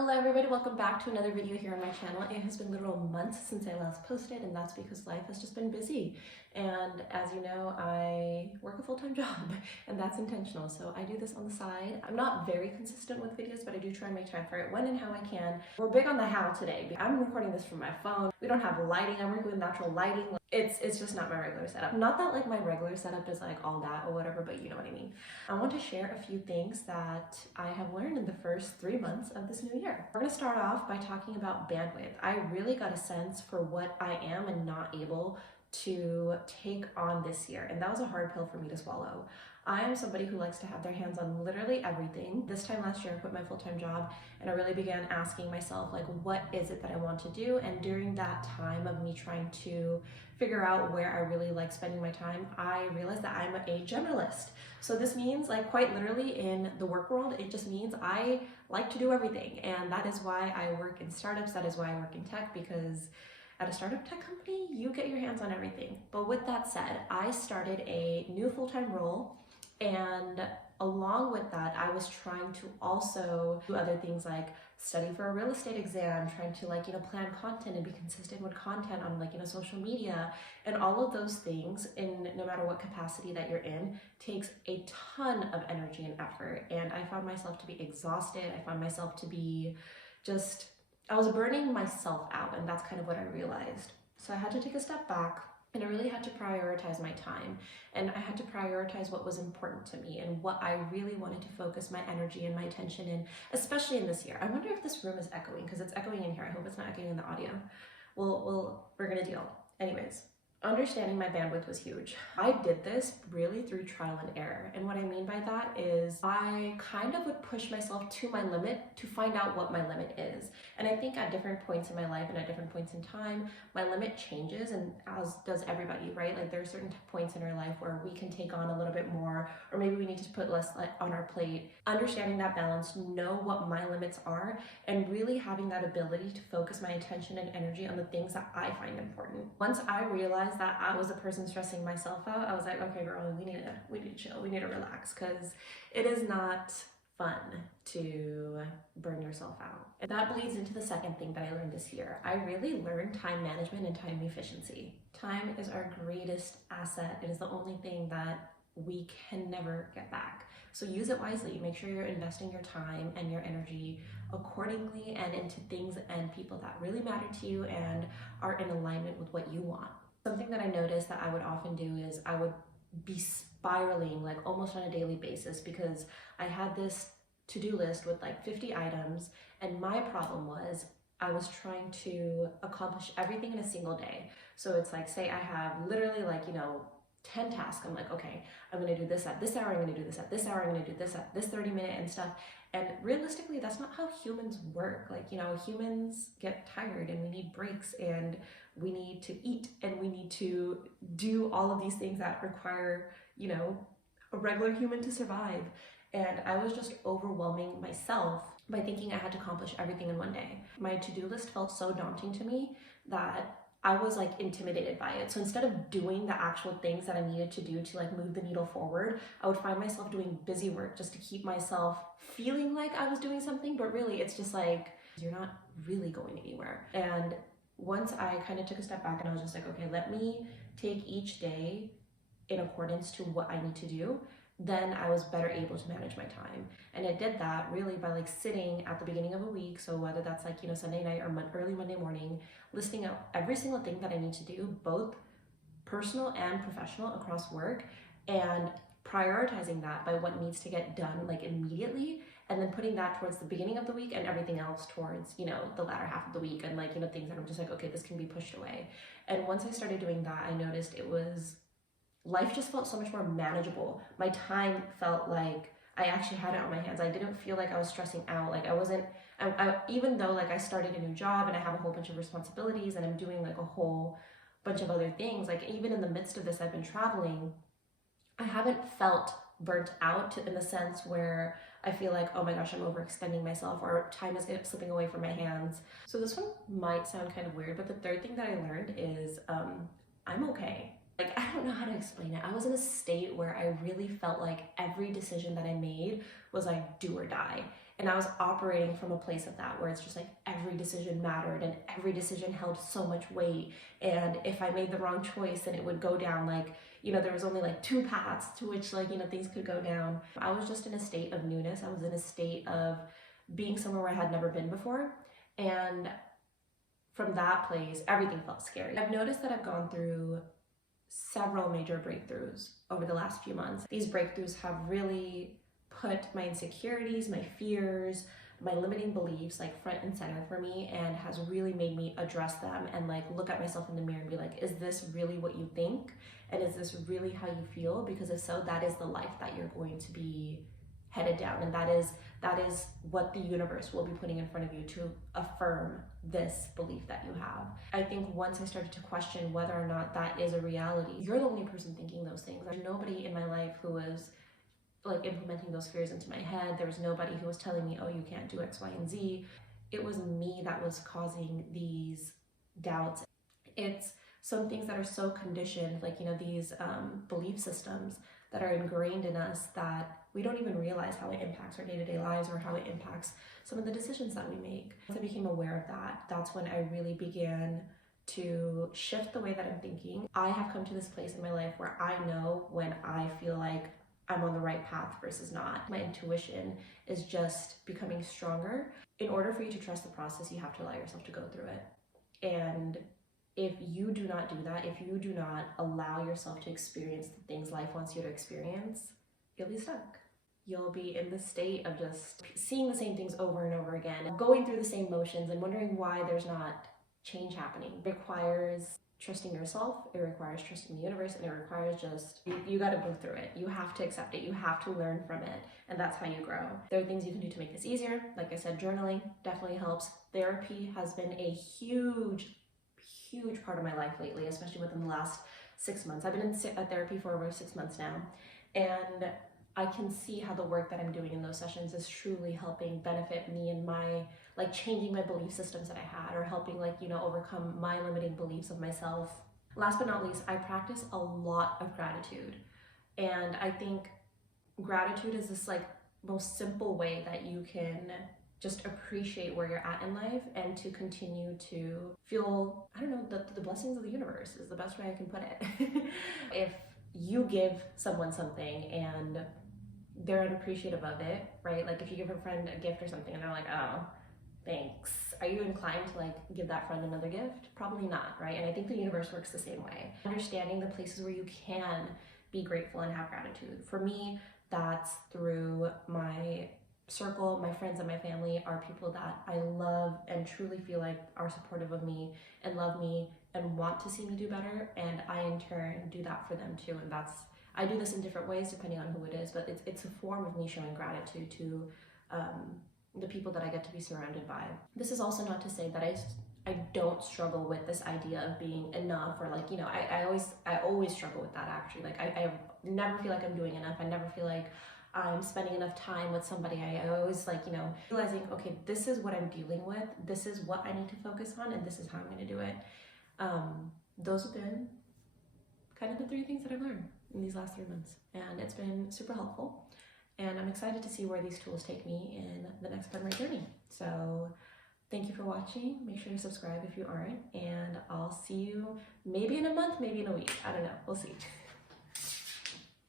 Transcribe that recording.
Hello everybody, welcome back to another video here on my channel. It has been literal months since I last posted, and that's because life has just been busy. And as you know, I work a full-time job and that's intentional. So I do this on the side. I'm not very consistent with videos, but I do try and make time for it when and how I can. We're big on the how today. I'm recording this from my phone. We don't have lighting. I'm working with natural lighting. It's just not my regular setup. Not that like my regular setup is like all that or whatever, but you know what I mean. I want to share a few things that I have learned in the first 3 months of this new year. We're going to start off by talking about bandwidth. I really got a sense for what I am and not able to take on this year, and that was a hard pill for me to swallow. I am somebody who likes to have their hands on literally everything. This time last year I quit my full-time job and I really began asking myself, like, what is it that I want to do? And during that time of me trying to figure out where I really like spending my time, I realized that I'm a generalist. So this means, like, quite literally in the work world, it just means I like to do everything. And that is why I work in startups. That is why I work in tech, because at a startup tech company, you get your hands on everything. But with that said, I started a new full-time role, and along with that, I was trying to also do other things like study for a real estate exam, trying to plan content and be consistent with content on social media. And all of those things, in no matter what capacity that you're in, takes a ton of energy and effort. And I found myself to be exhausted. I found myself to be I was burning myself out, and that's kind of what I realized. So I had to take a step back, and I really had to prioritize my time, and I had to prioritize what was important to me and what I really wanted to focus my energy and my attention in, especially in this year. I wonder if this room is echoing, because it's echoing in here. I hope it's not echoing in the audio. We're gonna deal. Anyways, understanding my bandwidth was huge. I did this really through trial and error. And what I mean by that is I kind of would push myself to my limit to find out what my limit is. And I think at different points in my life and at different points in time, my limit changes, and as does everybody, right? Like there are certain points in our life where we can take on a little bit more, or maybe we need to put less on our plate. Understanding that balance, know what my limits are, and really having that ability to focus my attention and energy on the things that I find important. Once I realized that I was a person stressing myself out, I was like, okay, girl, we need to chill, we need to relax, because it is not fun to burn yourself out. And that bleeds into the second thing that I learned this year. I really learned time management and time efficiency. Time is our greatest asset. It is the only thing that we can never get back. So use it wisely. Make sure you're investing your time and your energy accordingly and into things and people that really matter to you and are in alignment with what you want. Something that I noticed that I would often do is I would be spiraling like almost on a daily basis, because I had this to-do list with like 50 items, and my problem was I was trying to accomplish everything in a single day. So it's like, say I have literally 10 tasks. I'm like, okay, I'm gonna do this at this hour, I'm gonna do this at this hour, I'm gonna do this at this 30-minute and stuff. And realistically, that's not how humans work. Humans get tired, and we need breaks, and we need to eat, and we need to do all of these things that require, a regular human to survive. And I was just overwhelming myself by thinking I had to accomplish everything in one day. My to-do list felt so daunting to me that I was intimidated by it. So instead of doing the actual things that I needed to do to move the needle forward, I would find myself doing busy work just to keep myself feeling like I was doing something, but really it's just you're not really going anywhere. And once I kind of took a step back and I was just like, okay, let me take each day in accordance to what I need to do, then I was better able to manage my time. And I did that really by sitting at the beginning of a week, so whether that's Sunday night or early Monday morning, listing out every single thing that I need to do, both personal and professional across work, and prioritizing that by what needs to get done immediately, and then putting that towards the beginning of the week and everything else towards the latter half of the week, and things that I'm just okay, this can be pushed away. And once I started doing that, I noticed life just felt so much more manageable. My time felt like I actually had it on my hands. I didn't feel like I was stressing out. Even though I started a new job and I have a whole bunch of responsibilities and I'm doing a whole bunch of other things, even in the midst of this, I've been traveling, I haven't felt burnt out in the sense where I feel like, oh my gosh, I'm overextending myself, or time is slipping away from my hands. So this one might sound kind of weird, but the third thing that I learned is I'm okay. I don't know how to explain it. I was in a state where I really felt like every decision that I made was do or die. And I was operating from a place of that where it's just like every decision mattered and every decision held so much weight. And if I made the wrong choice, then it would go down like, there was only like two paths to which like, things could go down. I was just in a state of newness. I was in a state of being somewhere where I had never been before. And from that place, everything felt scary. I've noticed that I've gone through several major breakthroughs over the last few months. These breakthroughs have really put my insecurities, my fears, my limiting beliefs like front and center for me, and has really made me address them and like look at myself in the mirror and be like, is this really what you think? And is this really how you feel? Because if so, that is the life that you're going to be headed down, and that is what the universe will be putting in front of you to affirm this belief that you have. I think once I started to question whether or not that is a reality, you're the only person thinking those things. There's nobody in my life who was like implementing those fears into my head. There was nobody who was telling me, oh, you can't do X, Y, and Z. It was me that was causing these doubts. It's some things that are so conditioned, like, these belief systems that are ingrained in us that we don't even realize how it impacts our day-to-day lives or how it impacts some of the decisions that we make. Once I became aware of that, that's when I really began to shift the way that I'm thinking. I have come to this place in my life where I know when I feel like I'm on the right path versus not. My intuition is just becoming stronger. In order for you to trust the process, you have to allow yourself to go through it. And if you do not do that, if you do not allow yourself to experience the things life wants you to experience, you'll be stuck. You'll be in the state of just seeing the same things over and over again, going through the same motions and wondering why there's not change happening. It requires trusting yourself, it requires trusting the universe, and it requires just, you gotta go through it. You have to accept it, you have to learn from it, and that's how you grow. There are things you can do to make this easier. Like I said, journaling definitely helps. Therapy has been a huge part of my life lately, especially within the last 6 months. I've been in therapy for over 6 months now, and I can see how the work that I'm doing in those sessions is truly helping benefit me and my, like, changing my belief systems that I had, or helping, like, overcome my limiting beliefs of myself. Last but not least, I practice a lot of gratitude. And I think gratitude is this, like, most simple way that you can just appreciate where you're at in life and to continue to feel, the blessings of the universe is the best way I can put it. If you give someone something and they're unappreciative of it, right? Like if you give a friend a gift or something and they're like, oh, thanks. Are you inclined to like give that friend another gift? Probably not, right? And I think the universe works the same way. Understanding the places where you can be grateful and have gratitude. For me, that's through my circle. My friends and my family are people that I love and truly feel like are supportive of me and love me and want to see me do better. And I in turn do that for them too. And I do this in different ways depending on who it is, but it's a form of me showing gratitude to the people that I get to be surrounded by. This is also not to say that I don't struggle with this idea of being enough, or like, I always struggle with that actually. Like I never feel like I'm doing enough. I never feel like I'm spending enough time with somebody. I always like, realizing, okay, this is what I'm dealing with. This is what I need to focus on, and this is how I'm going to do it. Those have been kind of the 3 things that I've learned in these last 3 months, and it's been super helpful. And I'm excited to see where these tools take me in the next part of my journey. So thank you for watching. Make sure to subscribe if you aren't, and I'll see you maybe in a month, maybe in a week. I don't know. We'll see.